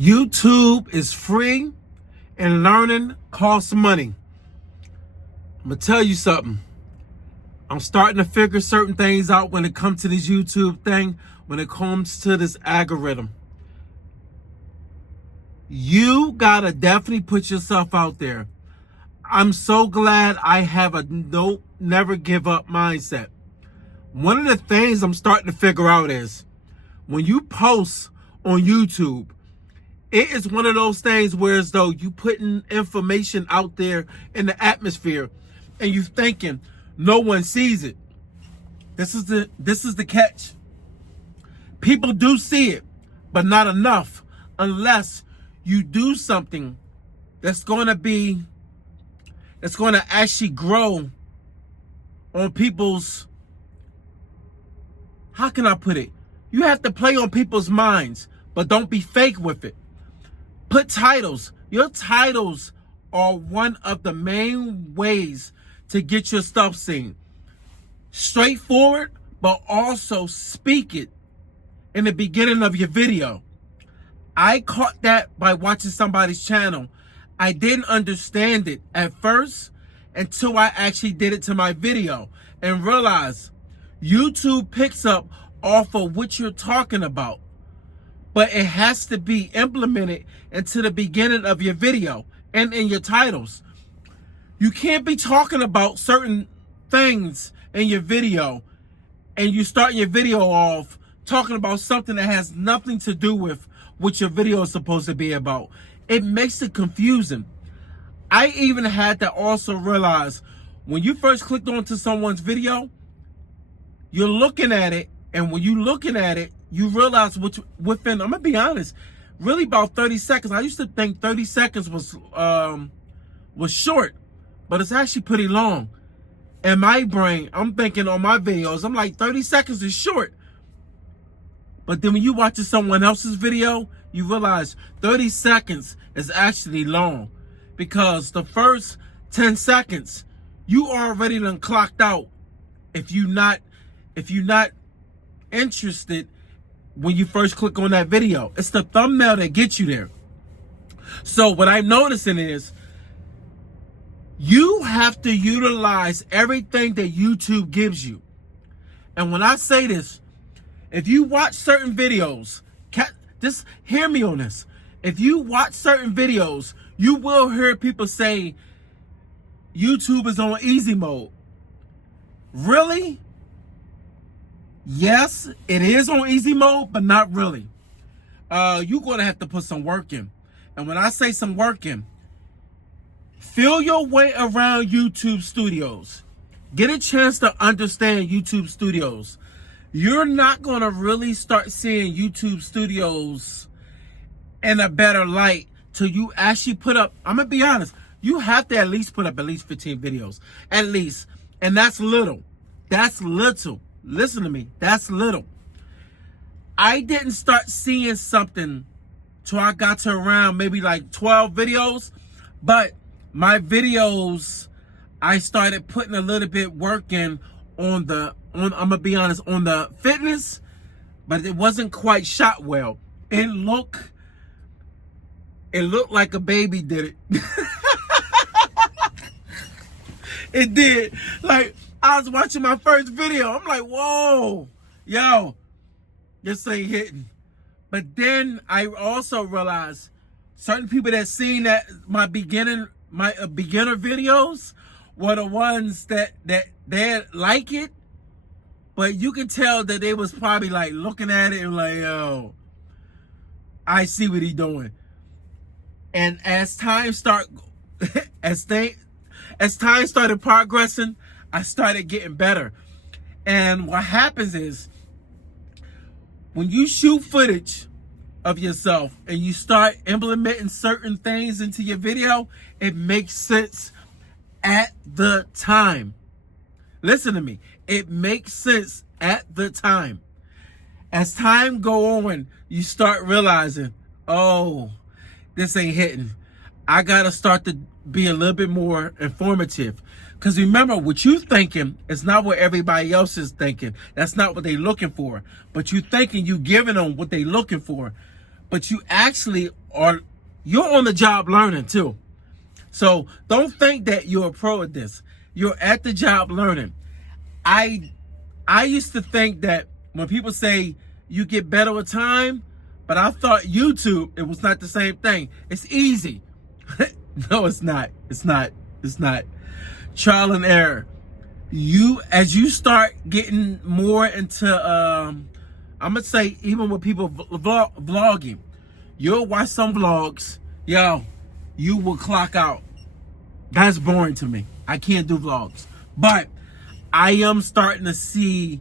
YouTube is free and learning costs money. I'm gonna tell you something. I'm starting to figure certain things out when it comes to this YouTube thing, when it comes to this algorithm. You gotta definitely put yourself out there. I'm so glad I have a never give up mindset. One of the things I'm starting to figure out is when you post on YouTube, it is one of those things where as though you putting information out there in the atmosphere and you thinking no one sees it. This is the catch. People do see it, but not enough unless you do something that's going to actually grow on people's, how can I put it? You have to play on people's minds, but don't be fake with it. Put titles. Your titles are one of the main ways to get your stuff seen. Straightforward, but also speak it in the beginning of your video. I caught that by watching somebody's channel. I didn't understand it at first until I actually did it to my video and realized YouTube picks up off of what you're talking about, but it has to be implemented into the beginning of your video and in your titles. You can't be talking about certain things in your video and you start your video off talking about something that has nothing to do with what your video is supposed to be about. It makes it confusing. I even had to also realize when you first clicked onto someone's video, you're looking at it, and when you're looking at it, you realize within, I'm gonna be honest, really about 30 seconds. I used to think 30 seconds was short, but it's actually pretty long. In my brain, I'm thinking on my videos, I'm like 30 seconds is short. But then when you watch someone else's video, you realize 30 seconds is actually long, because the first 10 seconds, you already done clocked out if you're not interested when you first click on that video. It's the thumbnail that gets you there. So what I'm noticing is you have to utilize everything that YouTube gives you. And when I say this, if you watch certain videos, just hear me on this. If you watch certain videos, you will hear people say YouTube is on easy mode. Really? Yes, it is on easy mode, but not really. You're going to have to put some work in. And when I say some work in, feel your way around YouTube Studios. Get a chance to understand YouTube Studios. You're not going to really start seeing YouTube Studios in a better light till you actually put up, I'm going to be honest, you have to at least put up at least 15 videos. At least. And that's little. That's little. Listen to me. That's little. I didn't start seeing something till I got to around maybe like 12 videos. But my videos, I started putting a little bit work in I'm gonna be honest, on the fitness, but it wasn't quite shot well. It looked like a baby did it. It did. Like, I was watching my first video. I'm like, whoa, yo, this ain't hitting. But then I also realized certain people that seen that my beginner videos were the ones that like it. But you can tell that they was probably like looking at it and like, yo, I see what he doing. And as time started progressing, I started getting better. And what happens is when you shoot footage of yourself and you start implementing certain things into your video, it makes sense at the time. Listen to me. It makes sense at the time. As time go on, you start realizing, oh, this ain't hitting. I gotta start to be a little bit more informative. Because remember, what you thinking is not what everybody else is thinking. That's not what they looking for. But you thinking you giving them what they looking for. But you actually or you're on the job learning too. So don't think that you're a pro at this. You're at the job learning. I used to think that when people say you get better with time, but I thought YouTube, it was not the same thing. It's easy. No, it's not. It's not. It's not. Trial and error. As you start getting more into, I'm gonna say, even with people vlogging, you'll watch some vlogs, yo, you will clock out. That's boring to me. I can't do vlogs. But I am starting to see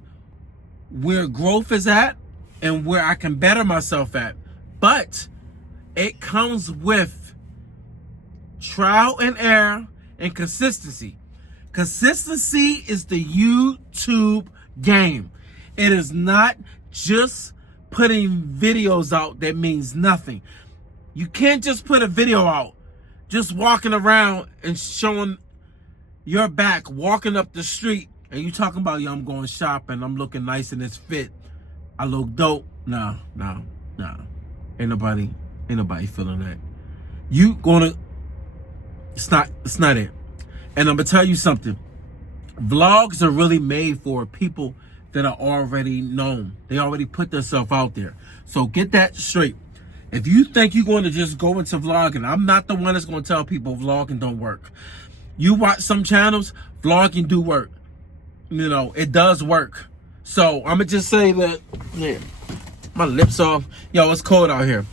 where growth is at and where I can better myself at. But it comes with trial and error and consistency. Consistency is the YouTube game. It is not just putting videos out that means nothing. You can't just put a video out just walking around and showing your back, walking up the street, and you talking about, yo, I'm going shopping, I'm looking nice in this fit, I look dope. No. Ain't nobody feeling that. It's not it. And I'm gonna tell you something. Vlogs are really made for people that are already known. They already put themselves out there. So get that straight. If you think you're going to just go into vlogging, I'm not the one that's going to tell people vlogging don't work. You watch some channels, vlogging do work. You know, it does work. So I'm gonna just say that, yeah, my lips off. Yo, it's cold out here.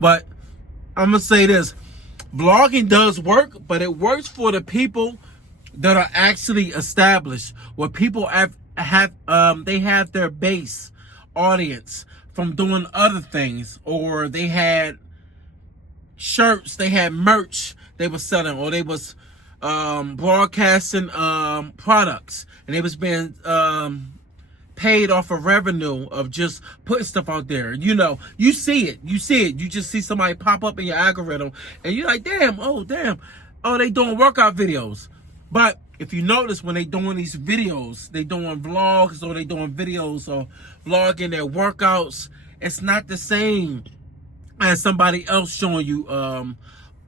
But I'm gonna say this. Vlogging does work, but it works for the people that are actually established, where people they have their base audience from doing other things, or they had shirts, they had merch they were selling, or they was broadcasting products, and they was being paid off of revenue of just putting stuff out there. You know, you see it. You just see somebody pop up in your algorithm, and you're like, damn, oh, they doing workout videos. But if you notice, when they doing these videos, they doing vlogs, or they doing videos or vlogging their workouts, it's not the same as somebody else showing you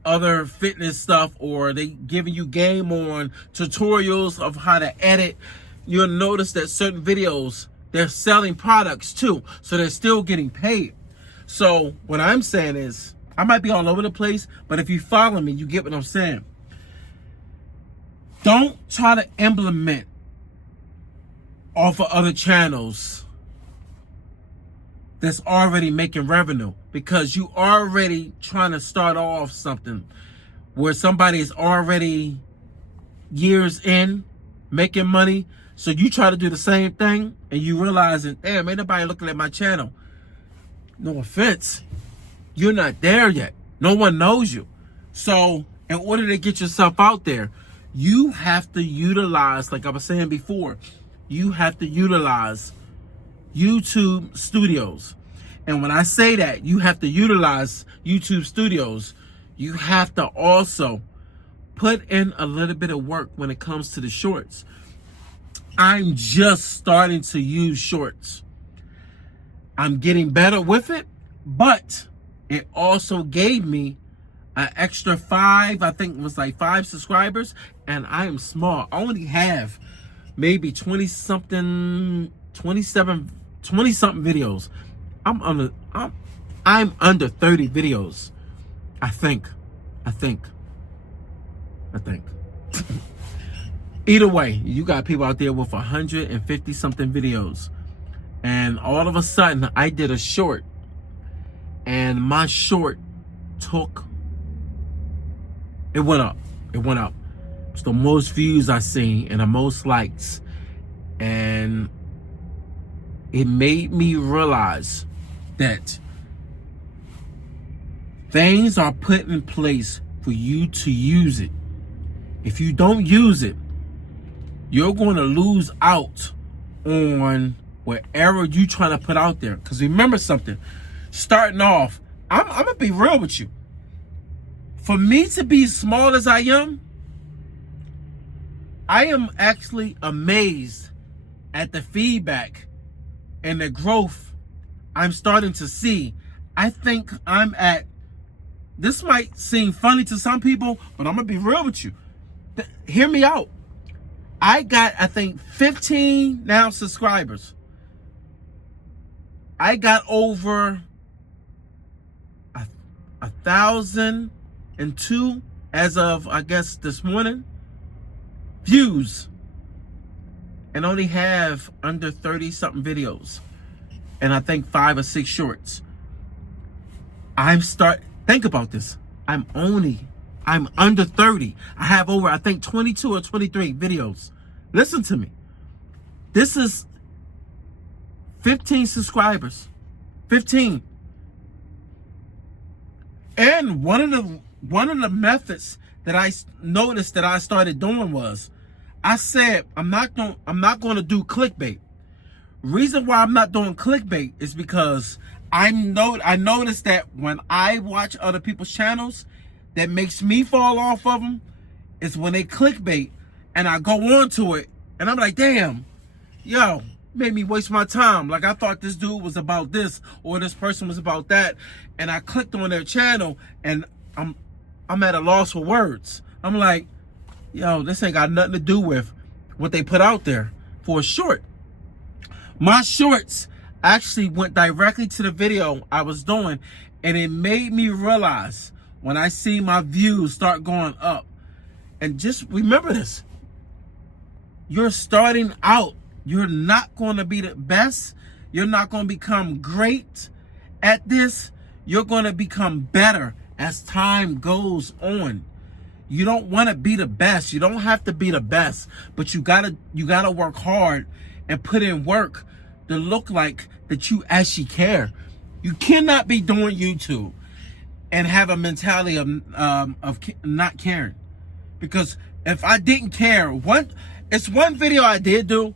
other fitness stuff, or they giving you game on tutorials of how to edit. You'll notice that certain videos, they're selling products too, so they're still getting paid. So what I'm saying is, I might be all over the place, but if you follow me, you get what I'm saying. Don't try to implement off of other channels that's already making revenue, because you already trying to start off something where somebody is already years in making money. So you try to do the same thing, and you realize that, damn, ain't nobody looking at my channel. No offense, you're not there yet. No one knows you. So in order to get yourself out there, you have to utilize, like I was saying before, you have to utilize YouTube Studios. And when I say that, you have to utilize YouTube Studios, you have to also put in a little bit of work when it comes to the shorts. I'm just starting to use shorts. I'm getting better with it, but it also gave me an extra 5, I think it was like 5 subscribers, and I am small. I only have maybe 20-something videos. I'm under 30 videos. I think. Either way, you got people out there with 150 something videos. And all of a sudden, I did a short, and my short it went up. It's the most views I seen and the most likes. And it made me realize that things are put in place for you to use it. If you don't use it, you're going to lose out on whatever you trying to put out there. Because remember something, starting off, I'm going to be real with you. For me to be as small as I am actually amazed at the feedback and the growth I'm starting to see. I think I'm at This might seem funny to some people, but I'm gonna be real with you. Hear me out. I got, I think, 15 now subscribers. I got over 1,002 as of, I guess, this morning views, and only have under 30 something videos, and I think 5 or 6 shorts. Think about this. I'm under 30. I have over, I think, 22 or 23 videos. Listen to me. This is 15 subscribers. 15. And one of the methods that I noticed that I started doing was, I said I'm not going to do clickbait. Reason why I'm not doing clickbait is because I noticed that when I watch other people's channels, that makes me fall off of them is when they clickbait, and I go on to it and I'm like, damn, yo, made me waste my time. Like, I thought this dude was about this or this person was about that, and I clicked on their channel and I'm at a loss for words. I'm like, yo, this ain't got nothing to do with what they put out there for a short. My shorts actually went directly to the video I was doing, and it made me realize when I see my views start going up. And just remember this. You're starting out. You're not going to be the best. You're not going to become great at this. You're going to become better as time goes on. You don't want to be the best. You don't have to be the best, but you gotta work hard and put in work to look like that you actually care. You cannot be doing YouTube and have a mentality of not caring. Because if I didn't care, it's one video I did do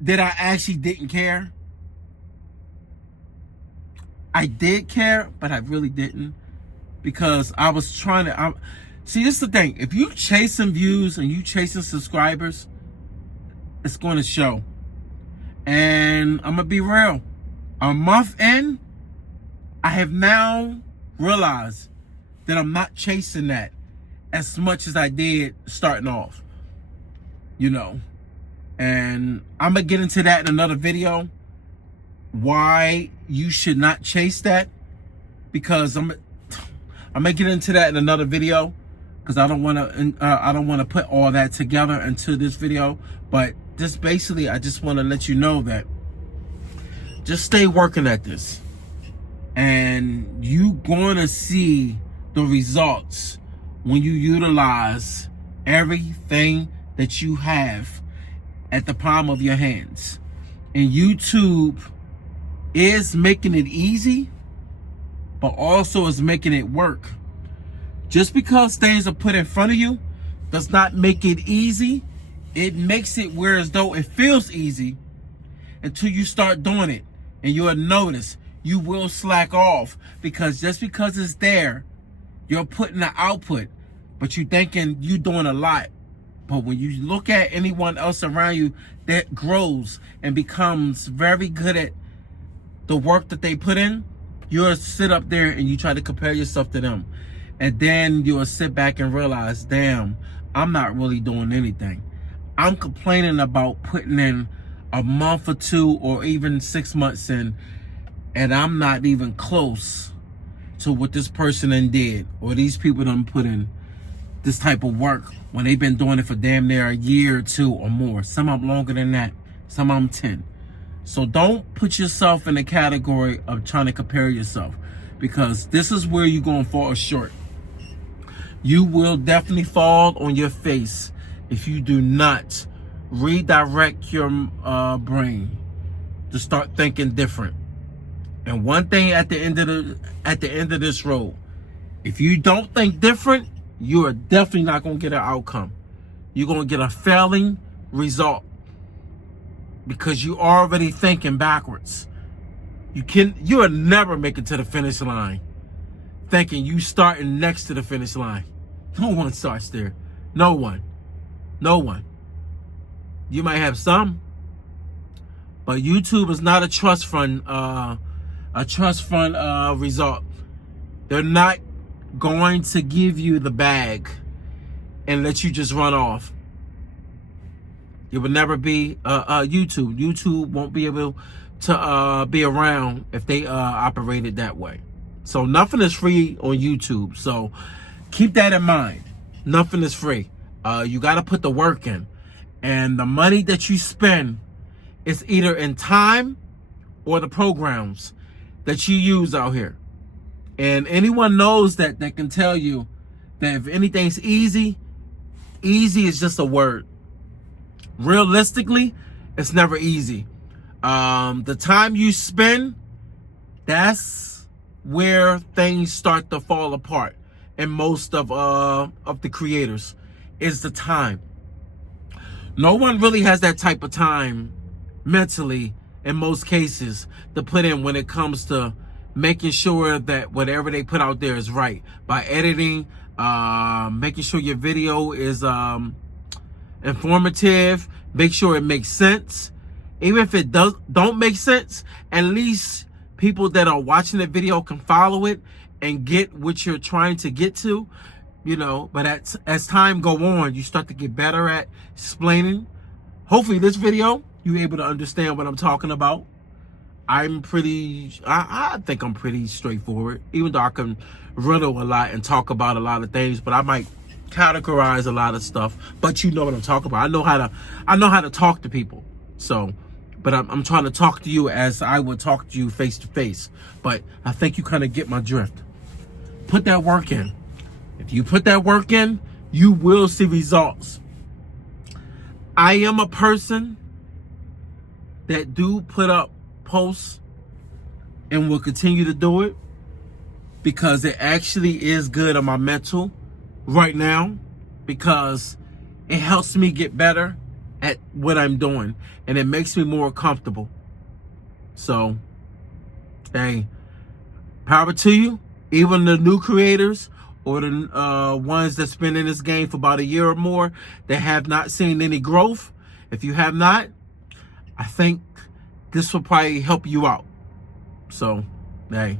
that I actually didn't care. I did care, but I really didn't, because I was trying to. See, this is the thing. If you chasing views and you chasing subscribers, it's going to show. And I'm gonna be real. A month in, I have now realized that I'm not chasing that as much as I did starting off. You know, and I'm gonna get into that in another video. Why you should not chase that, because I'm gonna get into that in another video, because I don't want to put all that together into this video. But just basically, I just want to let you know that just stay working at this, and you gonna see the results when you utilize everything that you have at the palm of your hands. And YouTube is making it easy, but also is making it work. Just because things are put in front of you does not make it easy. It makes it where as though it feels easy until you start doing it, and you'll notice you will slack off, because just because it's there, you're putting the output, but you thinking you doing a lot. But when you look at anyone else around you that grows and becomes very good at the work that they put in, you'll sit up there and you try to compare yourself to them. And then you'll sit back and realize, damn, I'm not really doing anything. I'm complaining about putting in a month or 2 or even 6 months in, and I'm not even close to what this person done did, or these people done put in this type of work when they've been doing it for damn near a year or 2 or more. Some of them longer than that, some of them 10. So don't put yourself in the category of trying to compare yourself, because this is where you're going to fall short. You will definitely fall on your face if you do not redirect your brain to start thinking different. And one thing at the end of this road, if you don't think different, you are definitely not going to get an outcome. You're going to get a failing result, because you already thinking backwards. You will never make it to the finish line thinking you starting next to the finish line. No one starts there. No one. You might have some, but YouTube is not a trust fund result. They're not going to give you the bag and let you just run off. It would never be YouTube. YouTube won't be able to be around if they operated that way. So nothing is free on YouTube. So keep that in mind. Nothing is free. You got to put the work in. And the money that you spend is either in time or the programs that you use out here. And anyone knows that can tell you that if anything's easy, easy is just a word. Realistically, it's never easy. The time you spend, that's where things start to fall apart. And most of the creators is the time. No one really has that type of time mentally in most cases to put in when it comes to making sure that whatever they put out there is right. By editing, making sure your video is informative, make sure it makes sense. Even if it don't make sense, at least people that are watching the video can follow it and get what you're trying to get to, you know. But as time go on, you start to get better at explaining. Hopefully this video, you're able to understand what I'm talking about. I think I'm pretty straightforward, even though I can riddle a lot and talk about a lot of things, but I might categorize a lot of stuff. But you know what I'm talking about. I know how to talk to people. So, but I'm trying to talk to you as I would talk to you face to face. But I think you kind of get my drift. Put that work in. If you put that work in, you will see results. I am a person that do put up posts and will continue to do it because it actually is good on my mental right now, because it helps me get better at what I'm doing and it makes me more comfortable. So, hey, power to you. Even the new creators or the ones that's been in this game for about a year or more that have not seen any growth. If you have not, I think this will probably help you out. So, hey.